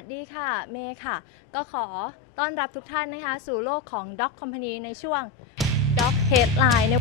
สดีค่ะ เมย์ค่ะ ก็ขอต้อนรับทุกท่านนะคะ สู่โลกของ Dog Company ในช่วง Dog Headline ใน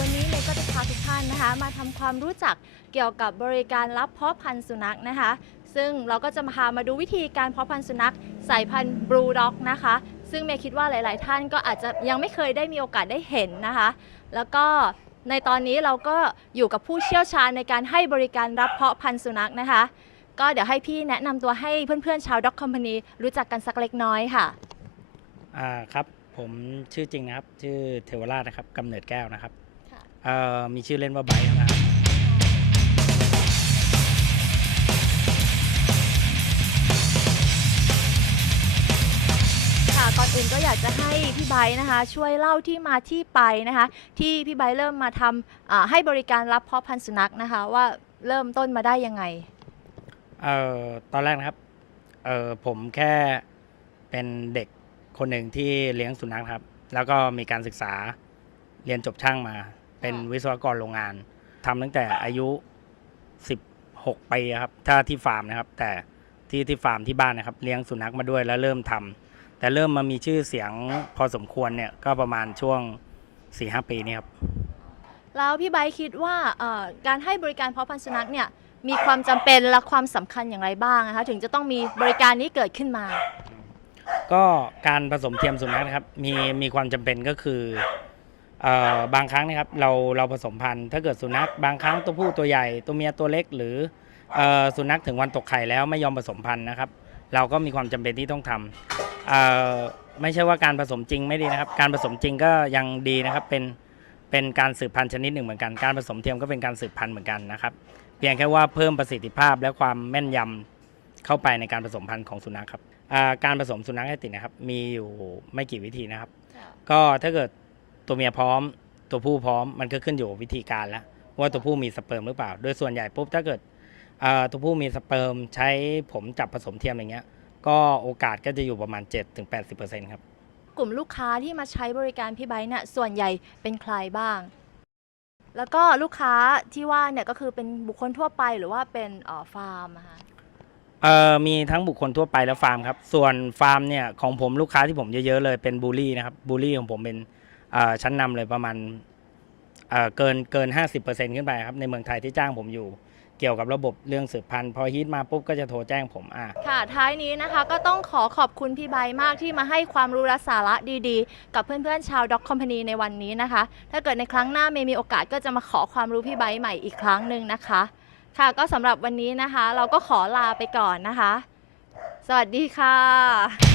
วันนี้เมย์ก็จะพาทุกท่านนะคะมาทำความรู้จักเกี่ยวกับบริการรับเพาะพันธุ์สุนัขนะคะ ซึ่งเราก็จะมาพามาดูวิธีการเพาะพันธุ์สุนัขสายพันธุ์บลูด็อกนะคะ ซึ่งเมย์คิดว่าหลาย ๆ ท่านก็อาจจะยังไม่เคยได้มีโอกาสได้เห็นนะคะ แล้วก็ในตอนนี้เราก็อยู่กับผู้เชี่ยวชาญในการให้บริการรับเพาะพันธุ์สุนัขนะคะ ก็เดี๋ยวให้พี่แนะนำตัวให้เพื่อน ๆ ชาวด็อกคอมพานีรู้จักกันสักเล็กน้อยค่ะ อ่าครับผมชื่อจริงนะครับ ชื่อเทวราชนะครับกำเนิดแก้วนะครับค่ะ เอ่อมีชื่อเล่นว่าไบร์ทนะครับ ก่อนอื่นก็อยากจะให้พี่ไบร์ทนะคะ ช่วยเล่าที่มาที่ไปนะคะ ที่พี่ไบร์ทเริ่มมาทำอ่าให้บริการรับเพาะพันธุ์สุนัขนะคะ ว่าเริ่มต้นมาได้ยังไงเอ่อตอนแรกนะครับเอ่อผมแค่เป็นเด็กคนหนึ่งที่เลี้ยงสุนัขครับ แล้วก็มีการศึกษาเรียนจบช่างมา เป็นค่ะวิศวกรโรงงานทำตั้งแต่อายุ 16ปีครับถ้าที่ฟาร์มนะครับ แต่ที่ที่ฟาร์มที่บ้านนะครับ เลี้ยงสุนัขมาด้วยแล้วเริ่มทำ แต่เริ่มมามีชื่อเสียงพอสมควรเนี่ยก็ประมาณช่วง 4-5 ปีนี้ครับ แล้วพี่ไบร์ทคิดว่าเอ่อการให้บริการเพาะพันธุ์สุนัขเนี่ยมีความจำเป็นและความสำคัญอย่างไรบ้างนะคะถึงจะต้องมีบริการนี้เกิดขึ้นมา ก็การผสมเทียมสุนัขนะครับมีมีความจำเป็นก็คือเอ่อบางครั้งนะครับเราเราผสมพันธุ์ถ้าเกิดสุนัขบางครั้งตัวผู้ตัวใหญ่ตัวเมียตัวเล็ก หรือเอ่อสุนัขถึงวันตกไข่แล้วไม่ยอมผสมพันธุ์นะครับ เราก็มีความจำเป็นที่ต้องทำเอ่อไม่ใช่ว่าการผสมจริงไม่ดีนะครับ การผสมจริงก็ยังดีนะครับเป็นเป็นการสืบพันธุ์ชนิดหนึ่งเหมือนกัน การผสมเทียมก็เป็นการสืบพันธุ์เหมือนกันนะครับ เพียงแค่ว่าเพิ่มประสิทธิภาพและความแม่นยำเข้าไปในการผสมพันธุ์ของสุนัขครับอ่าการผสมสุนัขให้ติดนะครับ มีอยู่ไม่กี่วิธีนะครับ ก็ถ้าเกิดตัวเมียพร้อม ตัวผู้พร้อมมันก็ขึ้นอยู่กับวิธีการแล้วว่าตัวผู้มีสเปิร์มหรือเปล่า โดยส่วนใหญ่ปุ๊บถ้าเกิดอ่า ตัวผู้มีสเปิร์มใช้ผมจับผสมเทียมอย่างเงี้ย ก็โอกาสก็จะอยู่ประมาณ 7-80%ครับ กลุ่มลูกค้าที่มาใช้บริการพี่ไบร์ทเนี่ยส่วนใหญ่เป็นใครบ้าง แล้วก็ลูกค้าที่ว่าเนี่ยก็คือเป็นบุคคลทั่วไปหรือว่าเป็นเอ่อฟาร์มอะคะเอ่อมีทั้งบุคคลทั่วไปและฟาร์มครับ ส่วนฟาร์มเนี่ยของผมลูกค้าที่ผมเยอะๆเลยเป็นบูลลี่นะครับบูลลี่ของผมเป็นเอ่อชั้นนำเลยประมาณเอ่อเกินเกิน 50%ขึ้นไปครับในเมืองไทยที่จ้างผมอยู่ เกี่ยวกับระบบเรื่องสืบพันธุ์พอฮิตมาปุ๊บก็จะโทรแจ้งผมอ่าค่ะ ท้ายนี้นะคะก็ต้องขอขอบคุณพี่ไบมากที่มาให้ความรู้และสาระดีๆ กับเพื่อนๆชาวด็อกคอมพานีในวันนี้นะคะ ถ้าเกิดในครั้งหน้าเมย์มีโอกาสก็จะมาขอความรู้พี่ไบใหม่อีกครั้งหนึ่งนะคะ ค่ะก็สำหรับวันนี้นะคะ เราก็ขอลาไปก่อนนะคะ สวัสดีค่ะ